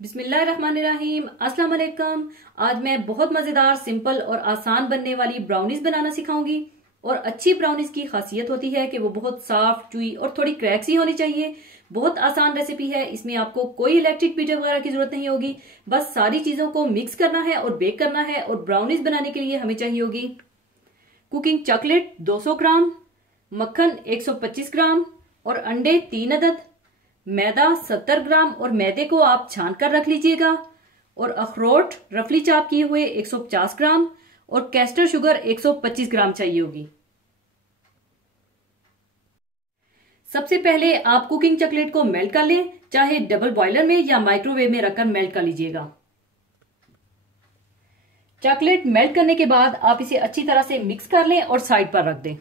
बिस्मिल्लाहिर्रहमानिर्रहीम। अस्सलाम वालेकुम। आज मैं बहुत मज़ेदार, सिंपल और आसान बनने वाली ब्राउनीज बनाना सिखाऊंगी। और अच्छी ब्राउनीज की खासियत होती है कि वो बहुत साफ, चुई और थोड़ी क्रैक्सी होनी चाहिए। बहुत आसान रेसिपी है, इसमें आपको कोई इलेक्ट्रिक बीटर वगैरह की जरूरत नहीं होगी। बस सारी चीज़ों को मिक्स करना है और बेक करना है। और ब्राउनीज बनाने के लिए हमें चाहिए होगी कुकिंग चॉकलेट 200 ग्राम, मक्खन 125 ग्राम और अंडे 3 अदद, मैदा 70 ग्राम और मैदे को आप छान कर रख लीजिएगा। और अखरोट रफली चाप किए हुए 150 ग्राम और कैस्टर शुगर 125 ग्राम चाहिए होगी। सबसे पहले आप कुकिंग चॉकलेट को मेल्ट कर लें, चाहे डबल बॉयलर में या माइक्रोवेव में रखकर मेल्ट कर लीजिएगा। चॉकलेट मेल्ट करने के बाद आप इसे अच्छी तरह से मिक्स कर लें और साइड पर रख दें।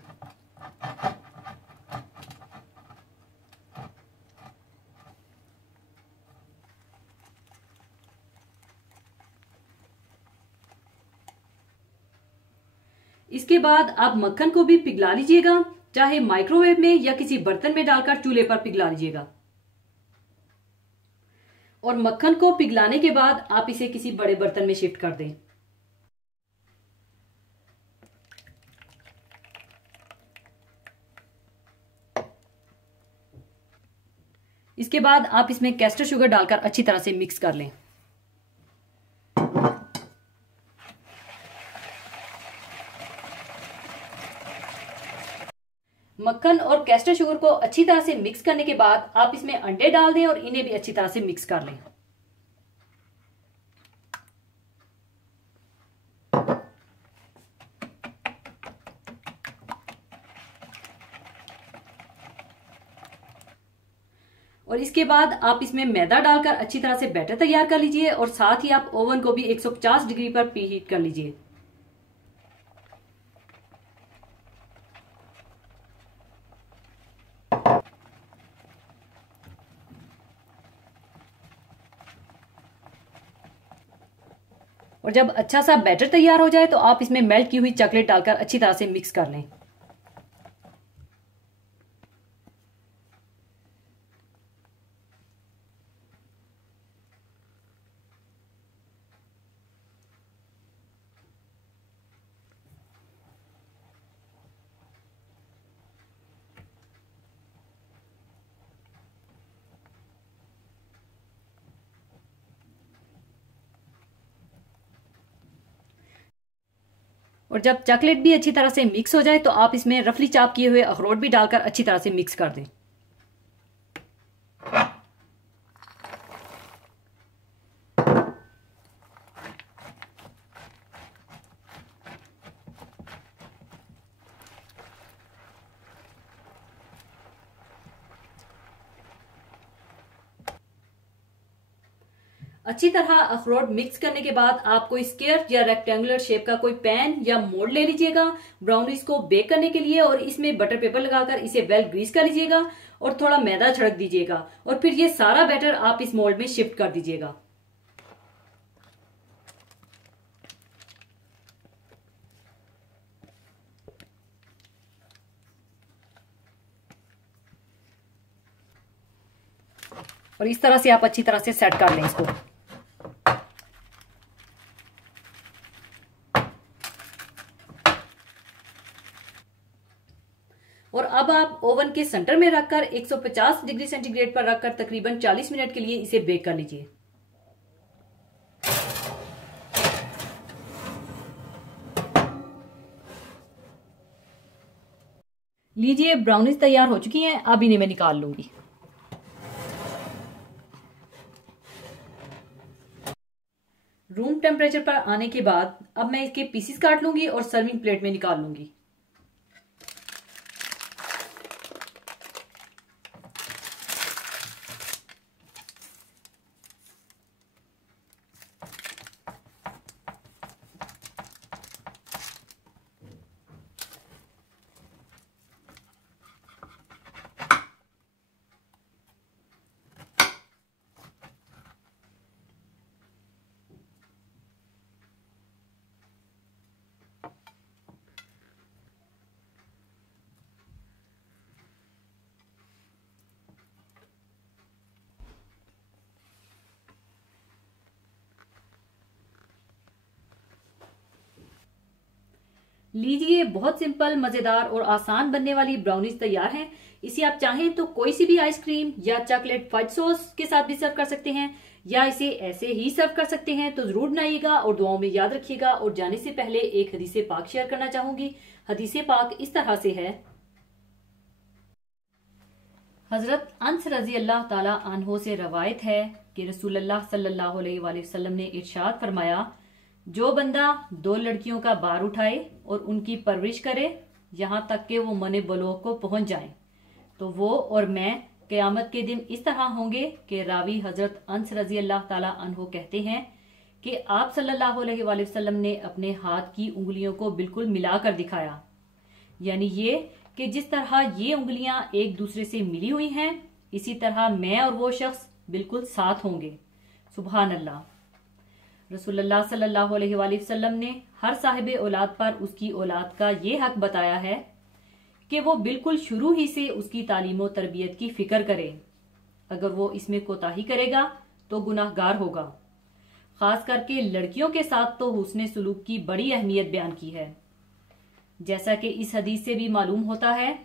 इसके बाद आप मक्खन को भी पिघला लीजिएगा, चाहे माइक्रोवेव में या किसी बर्तन में डालकर चूल्हे पर पिघला लीजिएगा। और मक्खन को पिघलाने के बाद आप इसे किसी बड़े बर्तन में शिफ्ट कर दें। इसके बाद आप इसमें कैस्टर शुगर डालकर अच्छी तरह से मिक्स कर लें। मक्खन और कैस्टर शुगर को अच्छी तरह से मिक्स करने के बाद आप इसमें अंडे डाल दें और इन्हें भी अच्छी तरह से मिक्स कर लें। और इसके बाद आप इसमें मैदा डालकर अच्छी तरह से बैटर तैयार कर लीजिए और साथ ही आप ओवन को भी 150 डिग्री पर प्री हीट कर लीजिए। और जब अच्छा सा बैटर तैयार हो जाए तो आप इसमें मेल्ट की हुई चॉकलेट डालकर अच्छी तरह से मिक्स कर लें। और जब चॉकलेट भी अच्छी तरह से मिक्स हो जाए तो आप इसमें रफली चाप किए हुए अखरोट भी डालकर अच्छी तरह से मिक्स कर दें। अच्छी तरह अखरोट मिक्स करने के बाद आप कोई स्क्वायर या रेक्टेंगुलर शेप का कोई पैन या मोल्ड ले लीजिएगा ब्राउनीज को बेक करने के लिए। और इसमें बटर पेपर लगाकर इसे वेल ग्रीस कर लीजिएगा और थोड़ा मैदा छिड़क दीजिएगा। और फिर ये सारा बैटर आप इस मोल्ड में शिफ्ट कर दीजिएगा। और इस तरह से आप अच्छी तरह से सेट कर लें इसको। और अब आप ओवन के सेंटर में रखकर 150 डिग्री सेंटीग्रेड पर रखकर तकरीबन 40 मिनट के लिए इसे बेक कर लीजिए। लीजिए, ब्राउनीज तैयार हो चुकी हैं। अब इन्हें मैं निकाल लूंगी। रूम टेम्परेचर पर आने के बाद अब मैं इसके पीसीस काट लूंगी और सर्विंग प्लेट में निकाल लूंगी। लीजिए, बहुत सिंपल, मजेदार और आसान बनने वाली ब्राउनीज तैयार हैं। इसे आप चाहें तो कोई सी भी आइसक्रीम या चॉकलेट फज सॉस के साथ भी सर्व कर सकते हैं, या इसे ऐसे ही सर्व कर सकते हैं। तो जरूर बनाइएगा और दुआओं में याद रखिएगा। और जाने से पहले एक हदीसे पाक शेयर करना चाहूंगी। हदीसे पाक इस तरह से है। हजरत अंस रजी अल्लाह ताला अन्हो से रवायत है कि रसूलुल्लाह सल्लल्लाहु अलैहि वसल्लम ने इरशाद फरमाया, जो बंदा 2 लड़कियों का बार उठाए और उनकी परवरिश करे यहाँ तक कि वो मने बलोग को पहुंच जाएं, तो वो और मैं क़यामत के दिन इस तरह होंगे कि रावी हजरत अंस रजी अल्लाह ताला अन्हो कहते हैं कि आप सल्लल्लाहु अलैहि वसल्लम ने अपने हाथ की उंगलियों को बिल्कुल मिलाकर दिखाया, यानी ये कि जिस तरह ये उंगलियां एक दूसरे से मिली हुई हैं, इसी तरह मैं और वो शख्स बिल्कुल साथ होंगे। सुभान अल्लाह। रसूलुल्लाह सल्लल्लाहु अलैहि वसल्लम ने हर साहिब औलाद पर उसकी औलाद का ये हक बताया है कि वो बिल्कुल शुरू ही से उसकी तालीम और तरबियत की फिक्र करे। अगर वो इसमें कोताही करेगा तो गुनाहगार होगा। खास करके लड़कियों के साथ तो हुस्ने सुलूक की बड़ी अहमियत बयान की है। जैसा कि इस हदीस से भी मालूम होता है,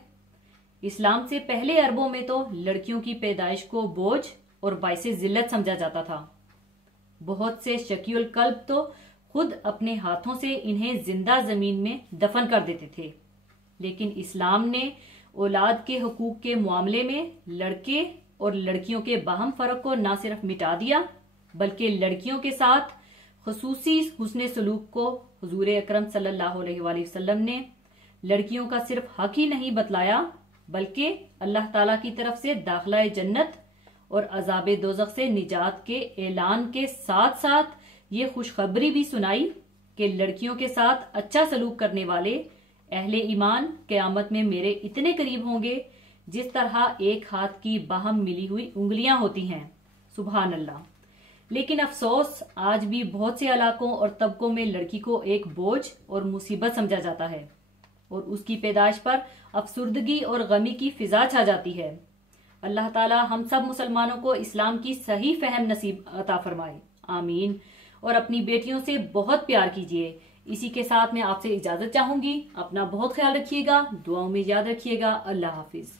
इस्लाम से पहले अरबों में तो लड़कियों की पैदाइश को बोझ और बाइसे जिल्लत समझा जाता था। बहुत से शकीउल कल्ब तो खुद अपने हाथों से इन्हें जिंदा जमीन में दफन कर देते थे। लेकिन इस्लाम ने औलाद के हुकूक के मामले में लड़के और लड़कियों के बाहम फर्क को न सिर्फ मिटा दिया, बल्कि लड़कियों के साथ खुसूसी हुस्ने सलूक को हुजूर अकरम सल्लल्लाहु अलैहि वसल्लम ने लड़कियों का सिर्फ हक ही नहीं बतलाया, बल्कि अल्लाह ताला की तरफ से दाखिला जन्नत और अजाब दोज़ख से निजात के ऐलान के साथ साथ ये खुशखबरी भी सुनाई कि लड़कियों के साथ अच्छा सलूक करने वाले अहले ईमान क़यामत में मेरे इतने करीब होंगे जिस तरह एक हाथ की बाहम मिली हुई उंगलियां होती हैं। सुभान अल्लाह। लेकिन अफसोस, आज भी बहुत से इलाकों और तबकों में लड़की को एक बोझ और मुसीबत समझा जाता है और उसकी पैदाइश पर अफसुर्दगी और गमी की फिजा छा जाती है। अल्लाह ताला हम सब मुसलमानों को इस्लाम की सही फहम नसीब अता फरमाए, आमीन। और अपनी बेटियों से बहुत प्यार कीजिए। इसी के साथ मैं आपसे इजाजत चाहूंगी। अपना बहुत ख्याल रखिएगा, दुआओं में याद रखिएगा। अल्लाह हाफिज।